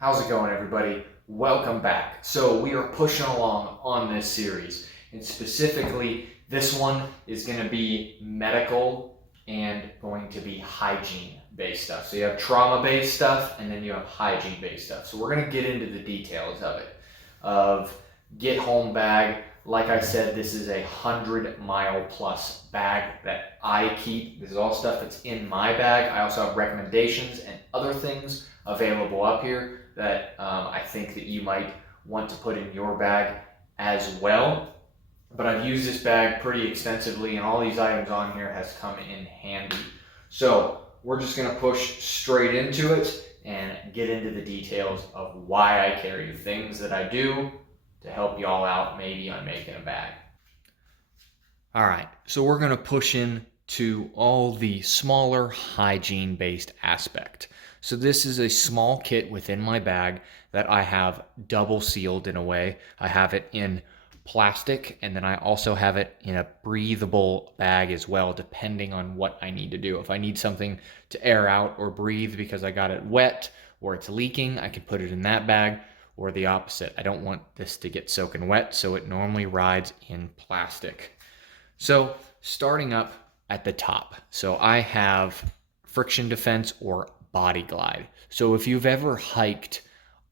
How's it going, everybody? Welcome back. So we are pushing along on this series, and specifically this one is going to be medical and going to be hygiene based stuff. So you have trauma based stuff and then you have hygiene based stuff. So we're going to get into the details of it, of get home bag. Like I said, this is a 100-mile plus bag that I keep. This is all stuff that's in my bag. I also have recommendations and other things available up here that I think that you might want to put in your bag as well. But I've used this bag pretty extensively, and all these items on here has come in handy. So we're just going to push straight into it and get into the details of why I carry the things that I do to help y'all out maybe on making a bag. All right, so we're going to push in to all the smaller hygiene based aspect. So this is a small kit within my bag that I have double sealed in a way. I have it in plastic, and then I also have it in a breathable bag as well, depending on what I need to do. If I need something to air out or breathe because I got it wet or it's leaking, I can put it in that bag, or the opposite. I don't want this to get soaking wet, so it normally rides in plastic. So starting up at the top, so I have friction defense or body glide. So if you've ever hiked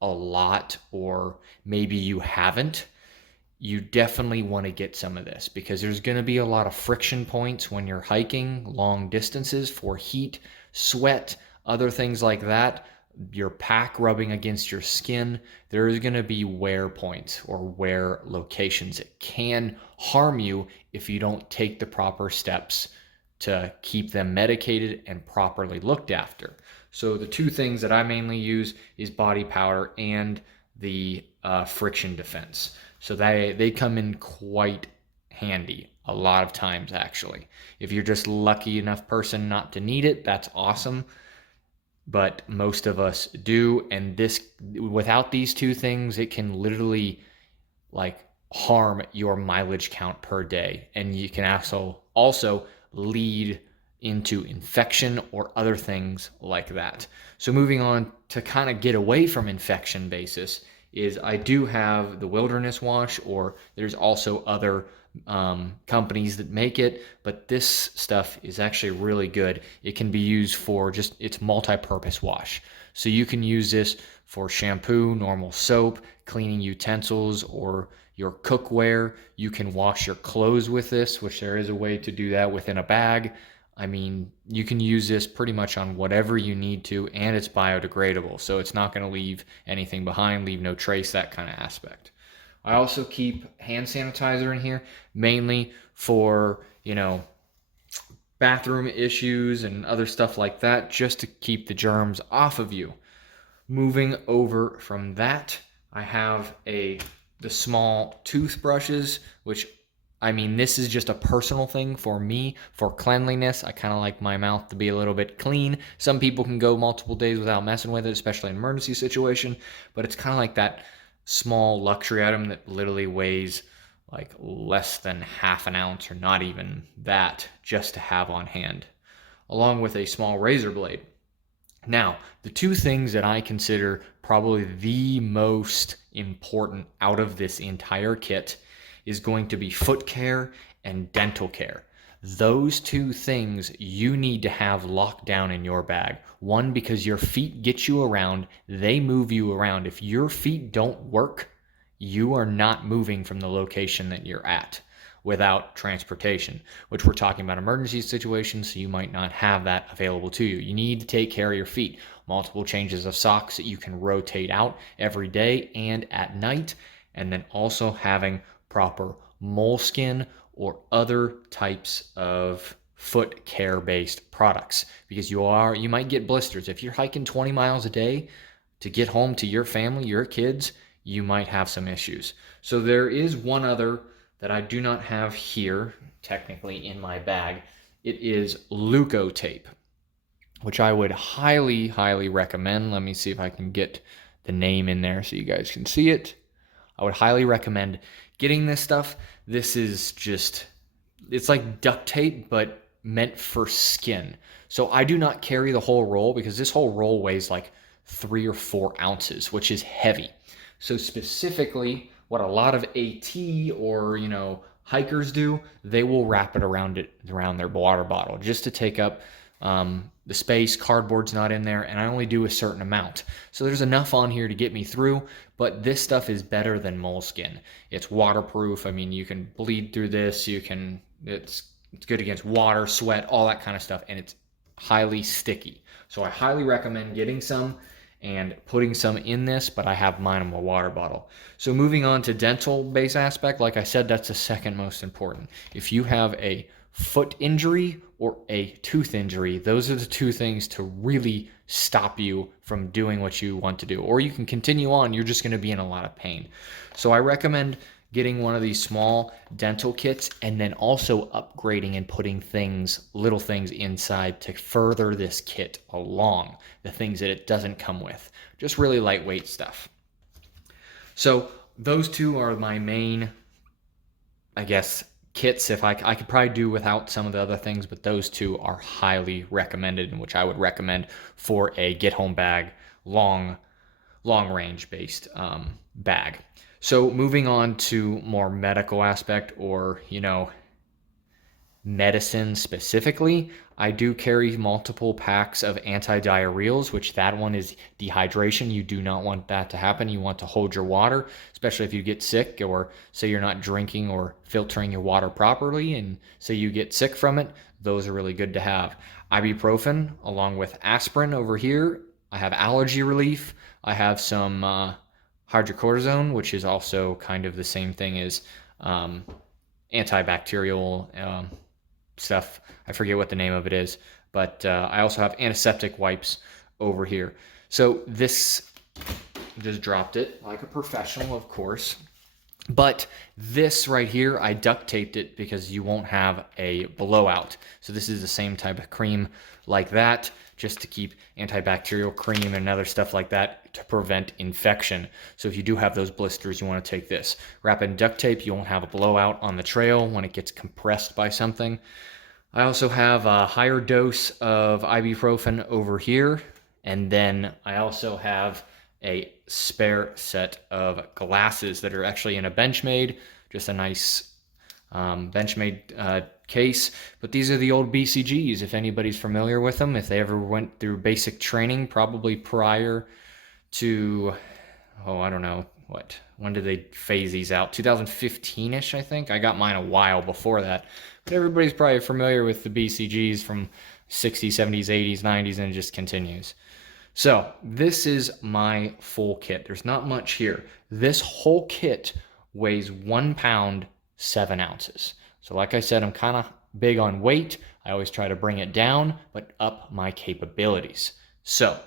a lot, or maybe you haven't, you definitely want to get some of this because there's going to be a lot of friction points when you're hiking long distances for heat, sweat, other things like that. Your pack rubbing against your skin, there is going to be wear points or wear locations. It can harm you if you don't take the proper steps to keep them medicated and properly looked after. So the two things that I mainly use is body powder and the friction defense. So they come in quite handy a lot of times, actually. If you're just lucky enough person not to need it, that's awesome. But most of us do, and this, without these two things, it can literally like harm your mileage count per day, and you can also lead into infection or other things like that. So moving on to kind of get away from infection basis is I do have the Wilderness Wash, or there's also other companies that make it, but this stuff is actually really good. It can be used for it's multi-purpose wash. So you can use this for shampoo, normal soap, cleaning utensils, or your cookware. You can wash your clothes with this, which there is a way to do that within a bag. I mean, you can use this pretty much on whatever you need to, and it's biodegradable, so it's not going to leave anything behind, leave no trace, that kind of aspect. I also keep hand sanitizer in here, mainly for, bathroom issues and other stuff like that, just to keep the germs off of you. Moving over from that, I have the small toothbrushes, which, I mean, this is just a personal thing for me, for cleanliness. I kind of like my mouth to be a little bit clean. Some people can go multiple days without messing with it, especially in an emergency situation, but it's kind of like that small luxury item that literally weighs like less than half an ounce, or not even that, just to have on hand, along with a small razor blade. Now, the two things that I consider probably the most important out of this entire kit is going to be foot care and dental care. Those two things you need to have locked down in your bag. One, because your feet get you around, they move you around. If your feet don't work, you are not moving from the location that you're at without transportation, which we're talking about emergency situations, so you might not have that available to you. You need to take care of your feet. Multiple changes of socks that you can rotate out every day and at night, and then also having proper moleskin or other types of foot care based products, because you might get blisters. If you're hiking 20 miles a day to get home to your family, your kids, you might have some issues. So there is one other that I do not have here technically in my bag. It is leuko tape, which I would highly, highly recommend. Let me see if I can get the name in there so you guys can see it. I would highly recommend getting this stuff. This is it's like duct tape, but meant for skin. So I do not carry the whole roll because this whole roll weighs like 3 or 4 ounces, which is heavy. So specifically, what a lot of AT or, hikers do, they will wrap it around their water bottle just to take up the space. Cardboard's not in there, and I only do a certain amount. So there's enough on here to get me through, but this stuff is better than moleskin. It's waterproof. I mean, you can bleed through this. It's good against water, sweat, all that kind of stuff, and it's highly sticky. So I highly recommend getting some and putting some in this, but I have mine in my water bottle. So moving on to dental base aspect, like I said, that's the second most important. If you have a foot injury or a tooth injury, those are the two things to really stop you from doing what you want to do. Or you can continue on, you're just going to be in a lot of pain. So I recommend getting one of these small dental kits and then also upgrading and putting little things inside to further this kit along, the things that it doesn't come with. Just really lightweight stuff. So those two are my main, I guess, kits. If I could probably do without some of the other things, but those two are highly recommended, and which I would recommend for a get home bag, long range based bag. So moving on to more medical aspect, or medicine specifically, I do carry multiple packs of antidiarrheals, which that one is dehydration. You do not want that to happen. You want to hold your water, especially if you get sick, or say you're not drinking or filtering your water properly and say you get sick from it. Those are really good to have. Ibuprofen along with aspirin over here. I have allergy relief. I have some hydrocortisone, which is also kind of the same thing as antibacterial stuff. I forget what the name of it is, but I also have antiseptic wipes over here. So this, just dropped it like a professional, of course. But this right here, I duct taped it because you won't have a blowout. So this is the same type of cream like that, just to keep antibacterial cream and other stuff like that to prevent infection. So if you do have those blisters, you want to take this. Wrap in duct tape, you won't have a blowout on the trail when it gets compressed by something. I also have a higher dose of ibuprofen over here. And then I also have a spare set of glasses that are actually in a Benchmade, just a nice Benchmade case. But these are the old BCGs, if anybody's familiar with them, if they ever went through basic training, probably prior to, I don't know, when did they phase these out? 2015-ish, I think. I got mine a while before that. But everybody's probably familiar with the BCGs from 60s, 70s, 80s, 90s, and it just continues. So this is my full kit. There's not much here. This whole kit weighs 1 pound, 7 ounces. So like I said, I'm kind of big on weight. I always try to bring it down, but up my capabilities. So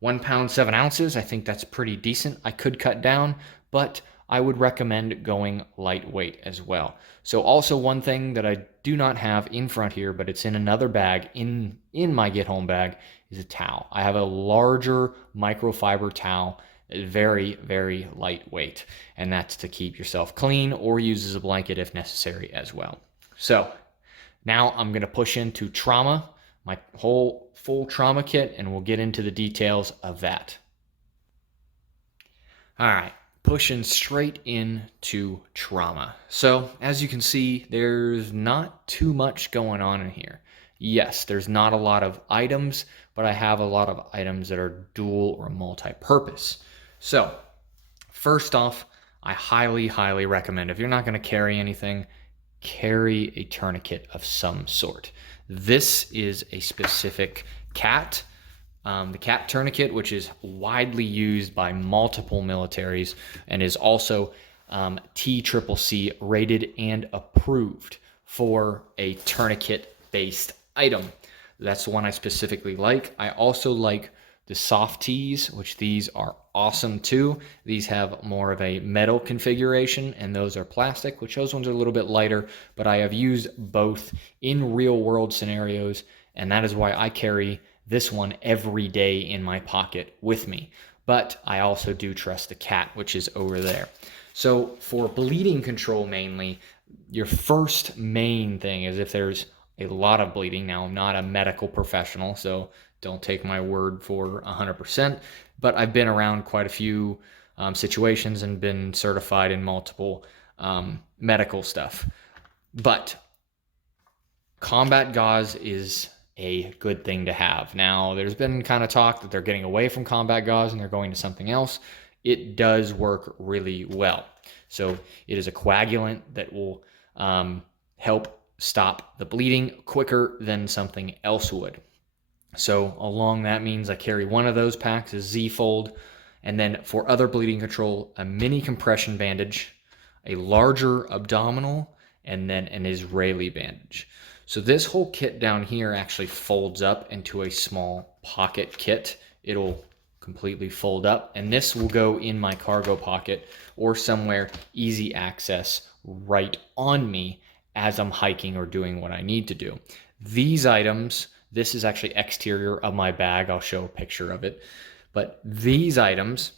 1 pound, 7 ounces, I think that's pretty decent. I could cut down, but I would recommend going lightweight as well. So also one thing that I do not have in front here, but it's in another bag in my get home bag, is a towel. I have a larger microfiber towel, very, very lightweight, and that's to keep yourself clean or use as a blanket if necessary as well. So now I'm going to push into trauma, my whole full trauma kit, and we'll get into the details of that. All right, pushing straight into trauma. So as you can see, there's not too much going on in here. Yes, there's not a lot of items, but I have a lot of items that are dual or multi-purpose. So first off, I highly, highly recommend, if you're not going to carry anything, carry a tourniquet of some sort. This is a specific cat, the cat tourniquet, which is widely used by multiple militaries and is also TCCC rated and approved for a tourniquet-based item. That's the one I specifically like. I also like the soft tees, which these are awesome too. These have more of a metal configuration, and those are plastic, which those ones are a little bit lighter, but I have used both in real world scenarios, and that is why I carry this one every day in my pocket with me. But I also do trust the cat, which is over there. So for bleeding control mainly, your first main thing is if there's a lot of bleeding. Now, I'm not a medical professional, so Don't take my word for 100%, but I've been around quite a few situations and been certified in multiple medical stuff. But combat gauze is a good thing to have. Now, there's been kind of talk that they're getting away from combat gauze and they're going to something else. It does work really well. So it is a coagulant that will help stop the bleeding quicker than something else would. So along that means I carry one of those packs, a Z-fold, and then for other bleeding control, a mini compression bandage, a larger abdominal, and then an Israeli bandage. So this whole kit down here actually folds up into a small pocket kit. It'll completely fold up, and this will go in my cargo pocket or somewhere easy access right on me as I'm hiking or doing what I need to do. These items, this is actually exterior of my bag. I'll show a picture of it. But these items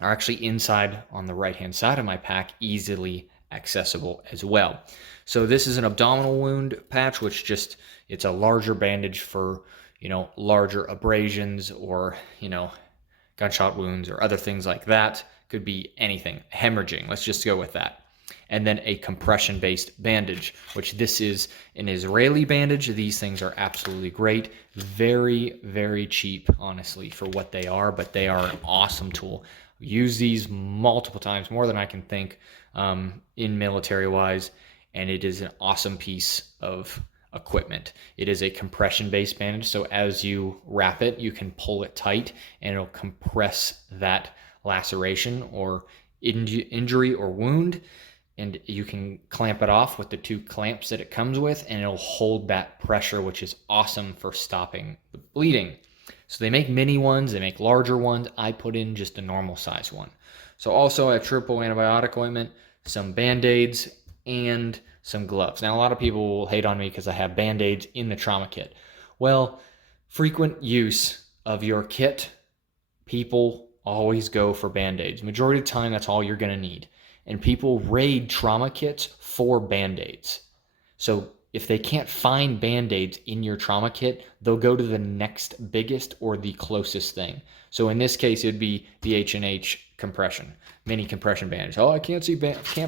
are actually inside on the right-hand side of my pack, easily accessible as well. So this is an abdominal wound patch, which just, it's a larger bandage for, larger abrasions or, gunshot wounds or other things like that. Could be anything, hemorrhaging. Let's just go with that. And then a compression-based bandage, which this is an Israeli bandage. These things are absolutely great. Very, very cheap, honestly, for what they are, but they are an awesome tool. Use these multiple times, more than I can think, in military-wise, and it is an awesome piece of equipment. It is a compression-based bandage, so as you wrap it, you can pull it tight, and it'll compress that laceration or injury or wound, and you can clamp it off with the 2 clamps that it comes with, and it'll hold that pressure, which is awesome for stopping the bleeding. So they make mini ones, they make larger ones. I put in just a normal size one. So also I have triple antibiotic ointment, some Band-Aids, and some gloves. Now, a lot of people will hate on me because I have Band-Aids in the trauma kit. Well, frequent use of your kit, people always go for Band-Aids. Majority of the time, that's all you're going to need. And people raid trauma kits for Band-Aids. So if they can't find Band-Aids in your trauma kit, they'll go to the next biggest or the closest thing. So in this case, it'd be the H&H compression, mini compression bandage. Oh, I can't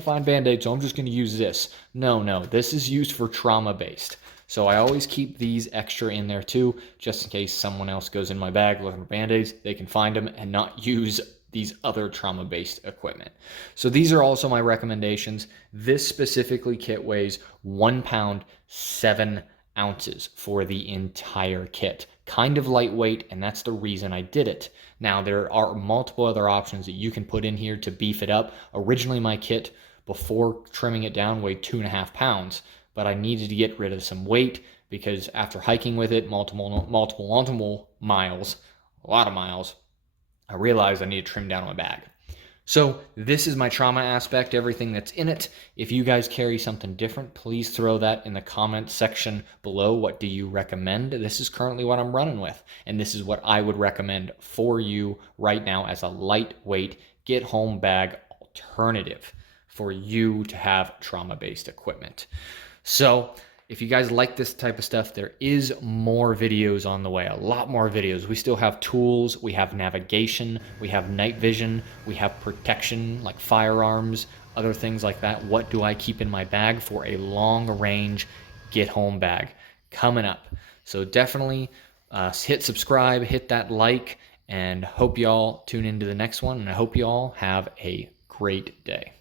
find Band-Aids, so I'm just going to use this. No, this is used for trauma-based. So I always keep these extra in there too, just in case someone else goes in my bag looking for Band-Aids, they can find them and not use these other trauma-based equipment. So these are also my recommendations. This specifically kit weighs 1 pound, 7 ounces for the entire kit. Kind of lightweight, and that's the reason I did it. Now, there are multiple other options that you can put in here to beef it up. Originally, my kit, before trimming it down, weighed 2.5 pounds, but I needed to get rid of some weight because after hiking with it multiple miles, a lot of miles, I realized I need to trim down my bag. So this is my trauma aspect, everything that's in it. If you guys carry something different, please throw that in the comment section below. What do you recommend? This is currently what I'm running with, and this is what I would recommend for you right now as a lightweight get-home bag alternative for you to have trauma-based equipment. So if you guys like this type of stuff, there is more videos on the way, a lot more videos. We still have tools, we have navigation, we have night vision, we have protection like firearms, other things like that. What do I keep in my bag for a long range get home bag coming up? So definitely hit subscribe, hit that like, and hope y'all tune into the next one. And I hope y'all have a great day.